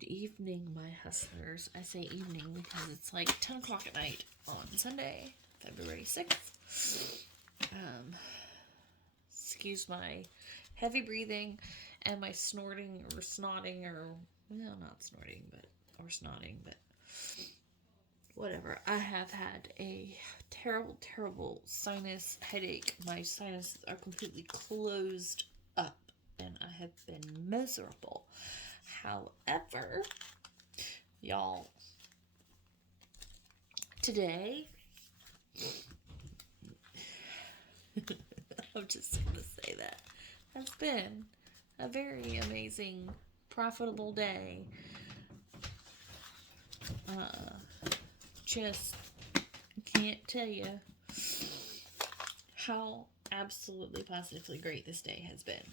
Good evening, my hustlers. I say evening because it's like 10 o'clock at night on Sunday, February 6th. Excuse my heavy breathing and my snorting or snotting or, well, not snorting, but, or snotting, but whatever. I have had a terrible, terrible sinus headache. My sinuses are completely closed up and I have been miserable. However, y'all, today, I'm just going to say that has been a very amazing, profitable day. Just can't tell you how absolutely positively great this day has been.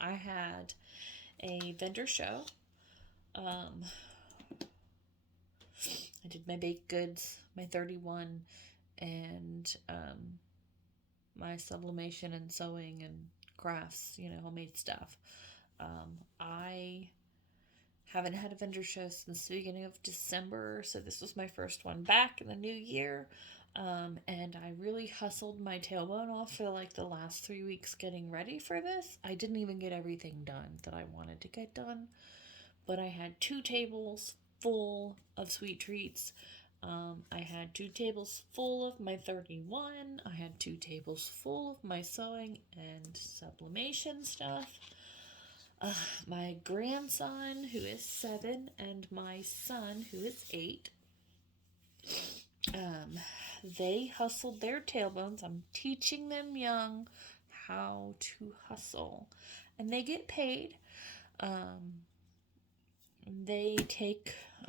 I had a vendor show. I did my baked goods, my 31, and my sublimation and sewing and crafts, homemade stuff. I haven't had a vendor show since the beginning of December, so this was my first one back in the new year. And I really hustled my tailbone off for like the last 3 weeks getting ready for this. I didn't even get everything done that I wanted to get done, but I had 2 tables full of sweet treats. I had 2 tables full of my 31. I had 2 tables full of my sewing and sublimation stuff. My grandson, who is 7, and my son, who is 8, they hustled their tailbones. I'm teaching them young how to hustle, and they get paid. I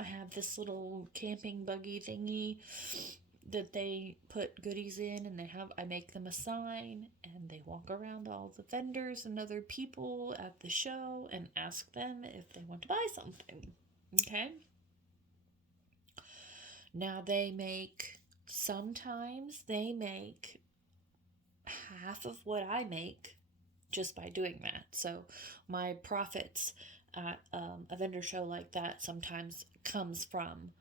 have this little camping buggy thingy that they put goodies in, and I make them a sign, and they walk around all the vendors and other people at the show and ask them if they want to buy something. Okay? Now sometimes they make half of what I make just by doing that. So my profits at a vendor show like that sometimes comes from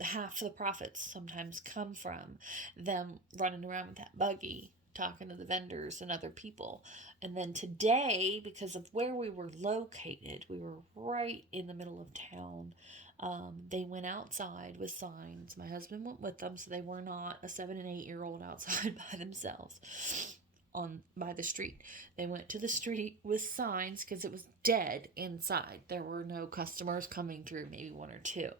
half the profits sometimes come from them running around with that buggy talking to the vendors and other people. And then today, because of where we were located, we were right in the middle of town. They went outside with signs. My husband went with them, so they were not a 7 and 8-year-old outside by themselves by the street. They went to the street with signs because it was dead inside. There were no customers coming through, maybe 1 or 2.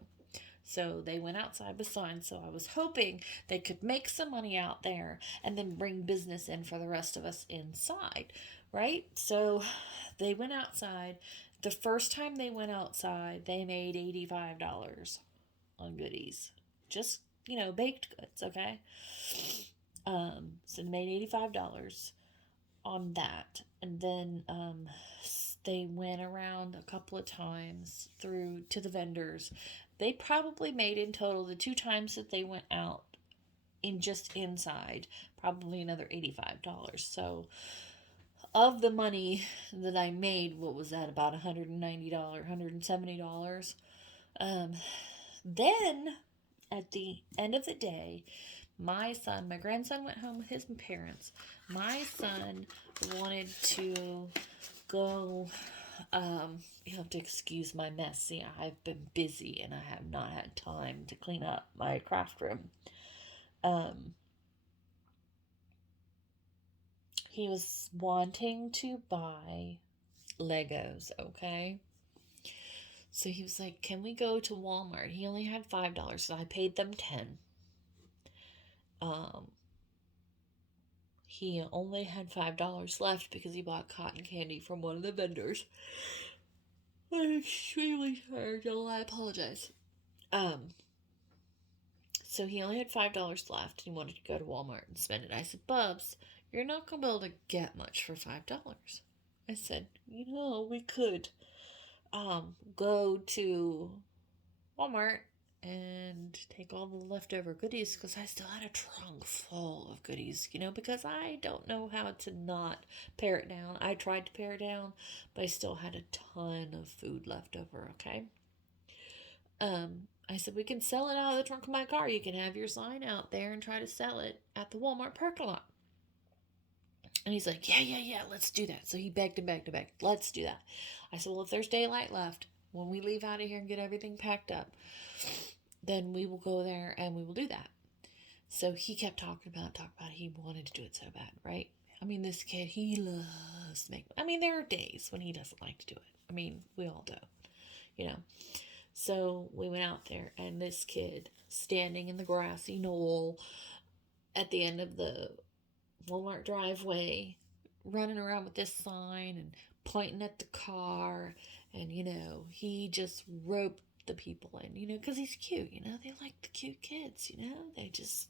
So they went outside with signs. So I was hoping they could make some money out there and then bring business in for the rest of us inside, right? So they went outside. The first time they went outside, they made $85 on goodies. Just, baked goods, okay? So they made $85 on that. And then they went around a couple of times through to the vendors. They probably made in total the 2 times that they went out in just inside, probably another $85. So of the money that I made, what was that, about $190, $170? Then at the end of the day, my grandson went home with his parents. My son wanted to go, you have to excuse my mess. See, I've been busy and I have not had time to clean up my craft room. He was wanting to buy Legos, okay? So he was like, can we go to Walmart? He only had $5, so I paid them $10. He only had $5 left because he bought cotton candy from one of the vendors. I'm extremely tired, y'all. I apologize. So he only had $5 left. He wanted to go to Walmart and spend it. I said, Bubs, you're not going to be able to get much for $5. I said, we could go to Walmart and take all the leftover goodies because I still had a trunk full of goodies, because I don't know how to not pare it down. I tried to pare it down, but I still had a ton of food left over, okay? I said, we can sell it out of the trunk of my car. You can have your sign out there and try to sell it at the Walmart parking lot. And he's like, yeah, let's do that. So he begged and begged and begged. Let's do that. I said, well, if there's daylight left, when we leave out of here and get everything packed up, then we will go there and we will do that. So he kept talking about it. He wanted to do it so bad, right? I mean, this kid, he loves to make, there are days when he doesn't like to do it. We all do, So we went out there, and this kid standing in the grassy knoll at the end of the Walmart driveway, running around with this sign and pointing at the car, and he just roped the people in, because he's cute, they like the cute kids, they just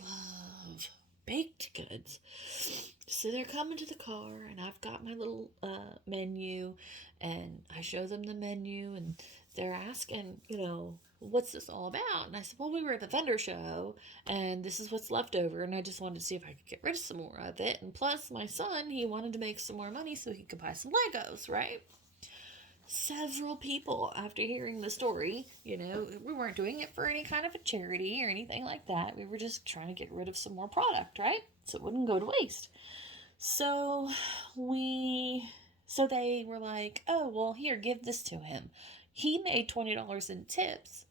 love baked goods. So they're coming to the car, and I've got my little menu, and I show them the menu, and they're asking, what's this all about? And I said, well, we were at the vendor show, and this is what's left over, and I just wanted to see if I could get rid of some more of it. And plus, my son, he wanted to make some more money so he could buy some Legos, right? Several people, after hearing the story, we weren't doing it for any kind of a charity or anything like that. We were just trying to get rid of some more product, right? So it wouldn't go to waste. So they were like, oh, well, here, give this to him. He made $20 in tips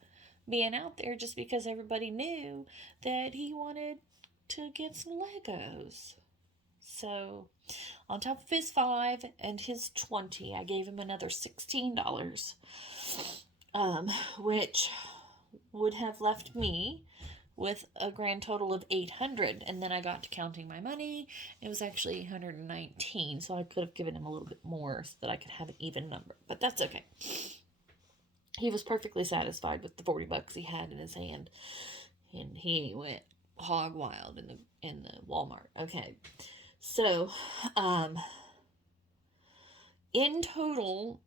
being out there just because everybody knew that he wanted to get some Legos. So on top of his $5 and his $20, I gave him another $16, which would have left me with a grand total of $800. And then I got to counting my money. It was actually $819, so I could have given him a little bit more so that I could have an even number. But that's okay. He was perfectly satisfied with the $40 he had in his hand, and he went hog wild in the Walmart. Okay. So, in total,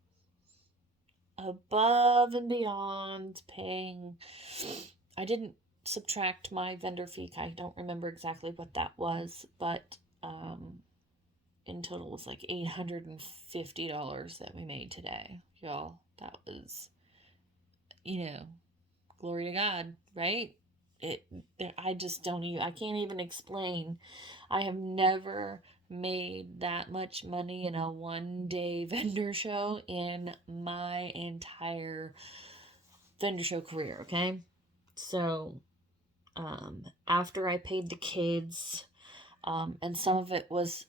above and beyond paying, I didn't subtract my vendor fee. I don't remember exactly what that was, but in total it was like $850 that we made today. Y'all, that was, glory to God, right? I just don't even, I can't even explain. I have never made that much money in a one-day vendor show in my entire vendor show career, okay? So, after I paid the kids, and some of it was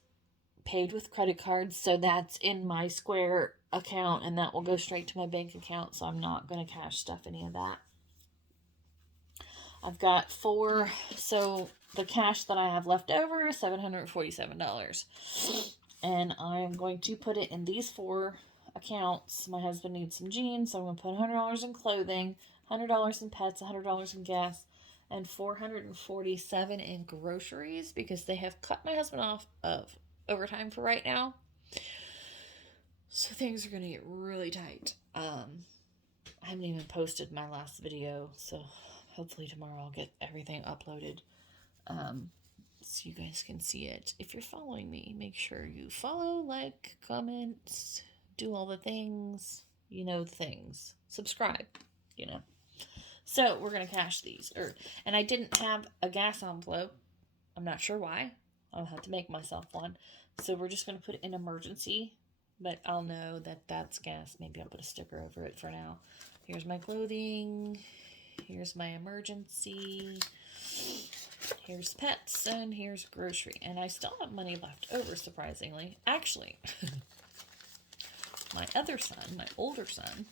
paid with credit cards, so that's in my Square account, and that will go straight to my bank account, so I'm not going to cash stuff any of that. I've got so the cash that I have left over is $747. And I'm going to put it in these 4 accounts. My husband needs some jeans, so I'm going to put $100 in clothing, $100 in pets, $100 in gas, and $447 in groceries, because they have cut my husband off of overtime for right now. So things are going to get really tight. I haven't even posted my last video, so hopefully tomorrow I'll get everything uploaded, so you guys can see it. If you're following me, make sure you follow, like, comment, do all the things, the things. Subscribe, So we're going to cash these. And I didn't have a gas envelope. I'm not sure why. I'll have to make myself one. So we're just going to put it in emergency, but I'll know that that's gas. Maybe I'll put a sticker over it for now. Here's my clothing. Here's my emergency. Here's pets, and here's grocery. And I still have money left over, surprisingly. Actually, my older son,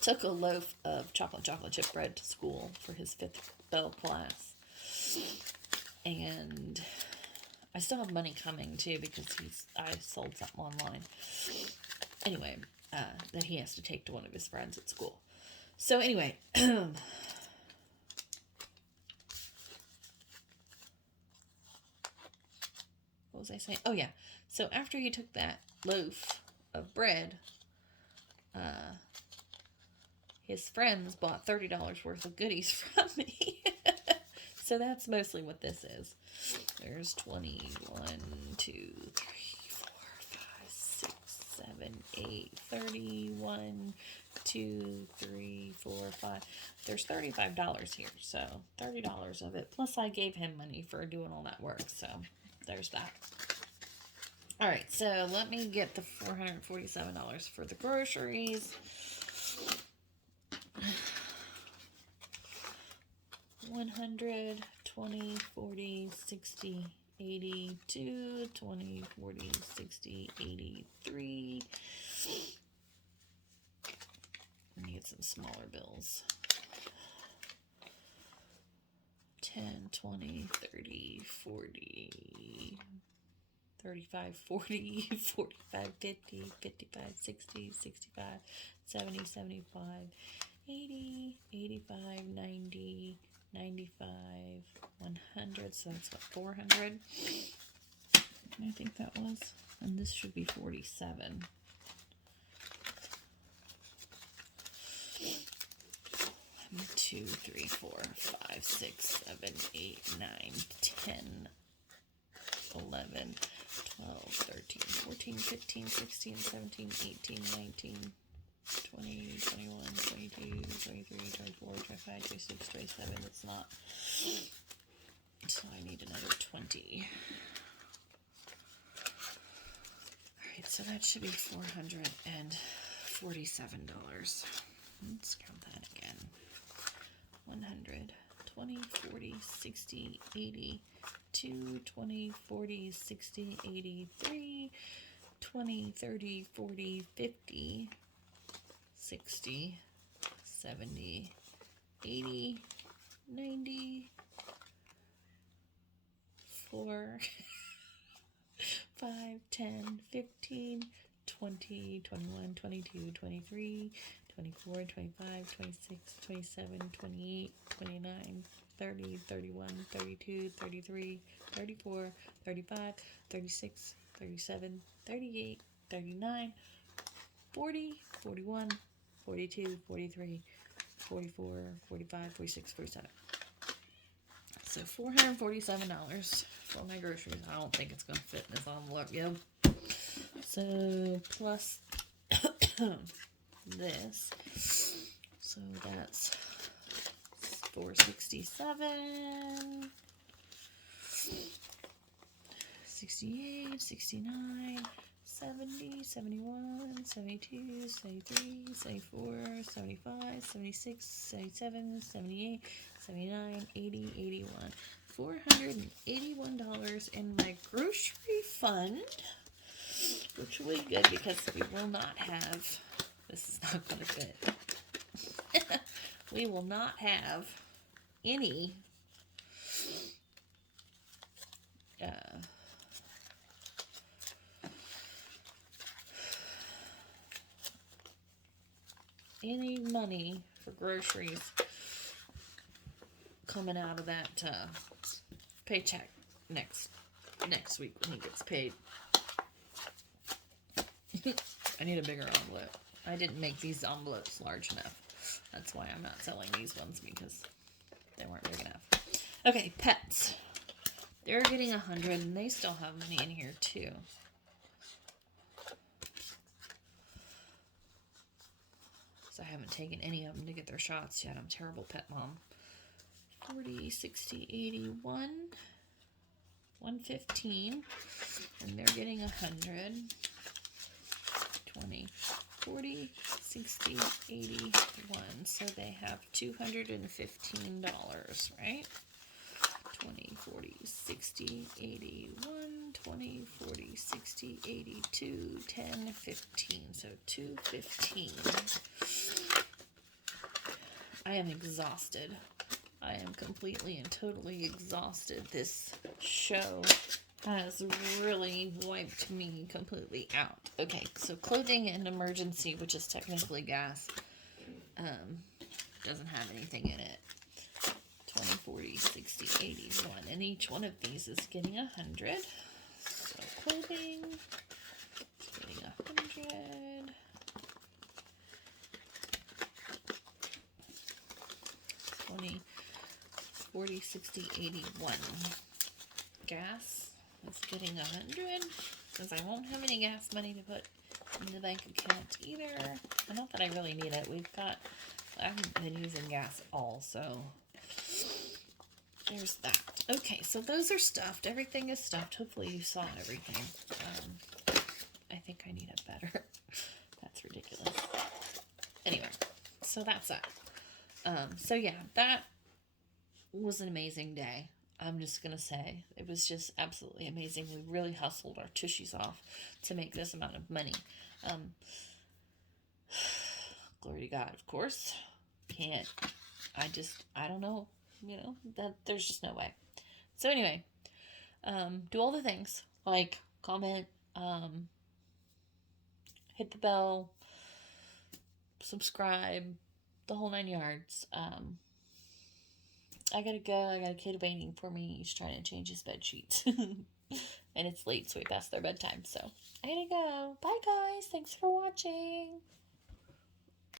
took a loaf of chocolate chip bread to school for his 5th bell class. And I still have money coming, too, because I sold something online. Anyway, that he has to take to one of his friends at school. So anyway, what was I saying? Oh yeah. So after he took that loaf of bread, his friends bought $30 worth of goodies from me. So that's mostly what this is. There's 21, 2, 3, 4, 5, 6, 7, 8, 31, 2, 3, 4, 5. There's $35 here, so $30 of it. Plus I gave him money for doing all that work, so there's that. Alright, so let me get the $447 for the groceries. 100, 20, 40, 60, 82, 20, 40, 60, 83. Let me get some smaller bills. 10, 20, 30, 40, 35, 40, 45, 50, 55, 60, 65, 70, 75, 80, 85, 90, 95, 100, so that's what, 400? I think that was. And this should be 47. 2, 3, 4, 5, 6, 7, 8, 9, 10, 11, 12, 13, 14, 15, 16, 17, 18, 19, 20, 21, 22, 23, 24, 25, 26, 27. It's not. So I need another 20. Alright, so that should be $447. Let's count that again. 100, 20, 40, 60, 80, 2, 20, 40, 60, 83, 20, 30, 40, 50, 60, 70, 80, 90, 4, 5, 10, 15, 20, 21, 22, 23, 24, 25, 26, 27, 28, 29, 30, 31, 32, 33, 34, 35, 36, 37, 38, 39, 40, 41, 42, 43, 44, 45, 46, 47. So $447 for my groceries. I don't think it's going to fit in this envelope, yo. So plus this. So that's $467, 68, 69, 70, 71, 72, 73, 74, 75, 76, 77, 78, 79, 80, 81. $481 in my grocery fund, which will be good because we will not have, this is not going to fit. We will not have any money for groceries coming out of that paycheck next week when he gets paid. I need a bigger envelope. I didn't make these envelopes large enough. That's why I'm not selling these ones, because they weren't big enough. Okay, pets. They're getting 100, and they still have money in here too. So I haven't taken any of them to get their shots yet. I'm a terrible pet mom. 40, 60, 81, 115, and they're getting 100. 20, 40, 60, 81. So they have $215, right? 20, 40, 60, 81, 20, 40, 60, 82, 10, 15. So $215. I am exhausted. I am completely and totally exhausted. This show has really wiped me completely out. Okay, so clothing and emergency, which is technically gas, doesn't have anything in it. 20, 40, 60, 81. And each one of these is getting 100. So clothing is getting 100. 40, 60, 81. Gas is getting 100, since I won't have any gas money to put in the bank account either. Not that I really need it. I haven't been using gas at all, so there's that. Okay, so those are stuffed. Everything is stuffed. Hopefully you saw everything. I think I need it better. That's ridiculous. Anyway, so that's that. So yeah, that was an amazing day. I'm just going to say it was just absolutely amazing. We really hustled our tushies off to make this amount of money. Glory to God, of course. I don't know, that there's just no way. So anyway, do all the things, like, comment, hit the bell, subscribe, the whole 9 yards. I gotta go. I got a kid waiting for me. He's trying to change his bed sheets. And it's late, so we passed their bedtime. So I gotta go. Bye, guys. Thanks for watching.